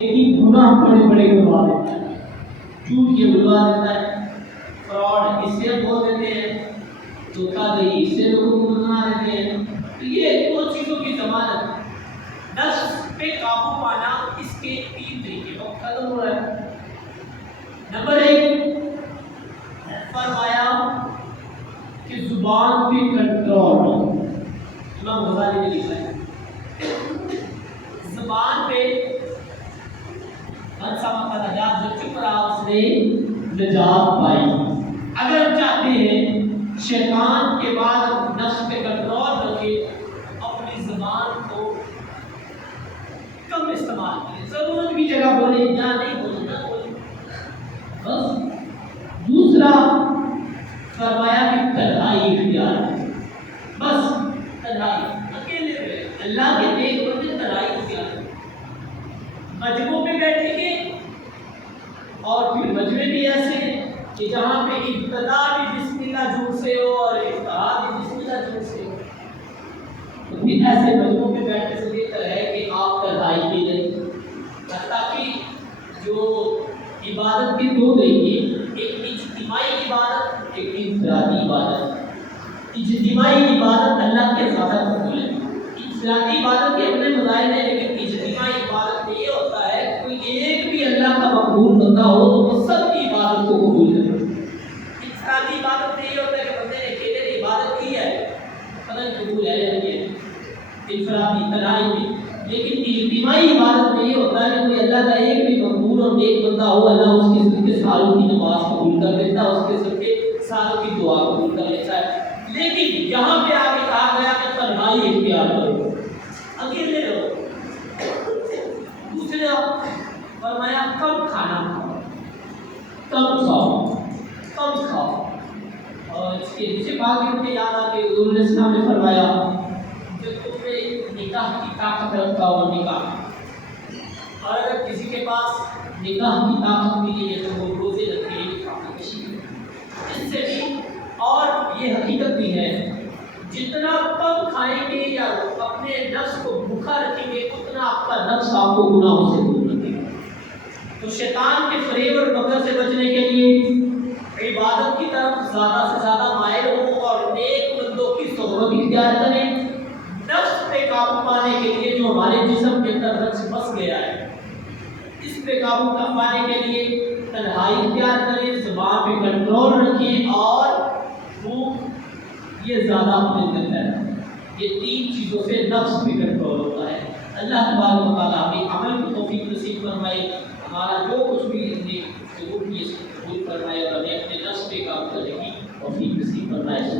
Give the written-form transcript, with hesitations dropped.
لیکن گناہ بڑے بڑے کروا دیتا ہے، جھوٹ یہ بلوا دیتا ہے، فراڈ اس سے بول دیتے ہیں، دھوکہ دہی اس سے لوگوں کو بنا دیتے ہیں۔ تو یہ دو چیزوں کی ضمانت، نفس پہ قابو پانا، اس کے تین طریقے کو ختم ہو رہا ہے۔ نمبر ایک فرمایا کہ زبان پہ کنٹرول، امام غزالی نے لکھا ہے زبان پہ نجات، جو چپ رہا اس نے نجات پائی۔ اگر ہم چاہتے ہیں شیطان کے بعد نفس پہ کنٹرول رکھے، اپنی زبان کو کم استعمال کریں، ضرورت کی جگہ بولے یا نہیں بولے نہ بولے بس۔ دوسرا فرمایا کہ تنہائی اختیار کریں، بس تنہائی، اکیلے رہے، اللہ کے نیک بندے تنہائی اختیار کریں۔ مجموع میں بیٹھیں گے، اور پھر مجمع بھی ایسے کہ جہاں پہ ابتدا بھی بسم اللہ جھوٹ سے ہو اور انتہا بھی بسم اللہ جھوٹ سے ہو، تو پھر ایسے مجموع میں بیٹھنے سے بہتر ہے کہ آپ تنہائی کی نہیں، تاکہ جو عبادت کے دو طریقے، ایک اجتماعی عبادت، ایک انفرادی عبادت۔ اجتماعی عبادت اللہ کے زیادہ قبول ہے، انفرادی عبادت کے اپنے مظاہر ہیں، لیکن اجتماعی عبادت میں یہ ہوتا ہے کوئی ایک بھی اللہ کا مقبول بندہ ہو تو وہ سب کی عبادت کو قبول کرے۔ انفرادی عبادت میں یہ ہوتا ہے کہ بندے نے اکیلے نے عبادت کی ہے، پتہ نہیں قبول ہے یا نہیں ہے، انفرادی تنہائی میں۔ لیکن اجتماعی عبادت میں یہ ہوتا ہے کہ کوئی اللہ کا ایک بھی مقبول اور نیک بندہ ہو، اللہ اس کے صدقے سالوں کی نماز قبول کر لیتا ہے، اس کے صدقے سالوں کی دعا قبول کر لیتا ہے۔ لیکن یہاں پہ آگے کہا گیا کہ تنہائی اختیار کرو، اکیلے رہو۔ دوسرا فرمایا کم کھانا کھاؤ، کم کھاؤ، کم کھاؤ۔ اور اس کے پیچھے بات مجھے یاد آ کہ حضور علیہ السلام نے فرمایا جو تم میں نکاح کی طاقت رکھتا ہو نکاح، اور اگر کسی کے پاس نکاح کی طاقت نہیں ہے تو وہ روزے رکھے، اس سے بھی، اور یہ حقیقت بھی ہے جتنا کم کھائیں گے یا اپنے نفس کو بھوکا رکھیں گے اتنا آپ کا نفس آپ کو گناہوں سے دور رکھے گا۔ تو شیطان کے فریب اور مکر سے بچنے کے لیے عبادت کی طرف زیادہ سے زیادہ مائل ہوں اور نیک بندوں کی صحبت اختیار کریں۔ نفس پہ قابو پانے کے لیے جو ہمارے جسم کے اندر نفس بس گیا ہے، اس پہ قابو پانے کے لیے تنہائی اختیار کریں، زبان پہ کنٹرول رکھیں، اور یہ زیادہ اپنے اندر ہے۔ یہ تین چیزوں سے نفس پہ کنٹرول ہوتا ہے۔ اللہ تبارک و تعالیٰ ہمیں عمل کی توفیق نصیب فرمائے، ہمارا جو کچھ بھی ہم نے قبول فرمائے اور ہمیں اپنے نفس پہ کام کرنے کی توفیق نصیب فرمائے۔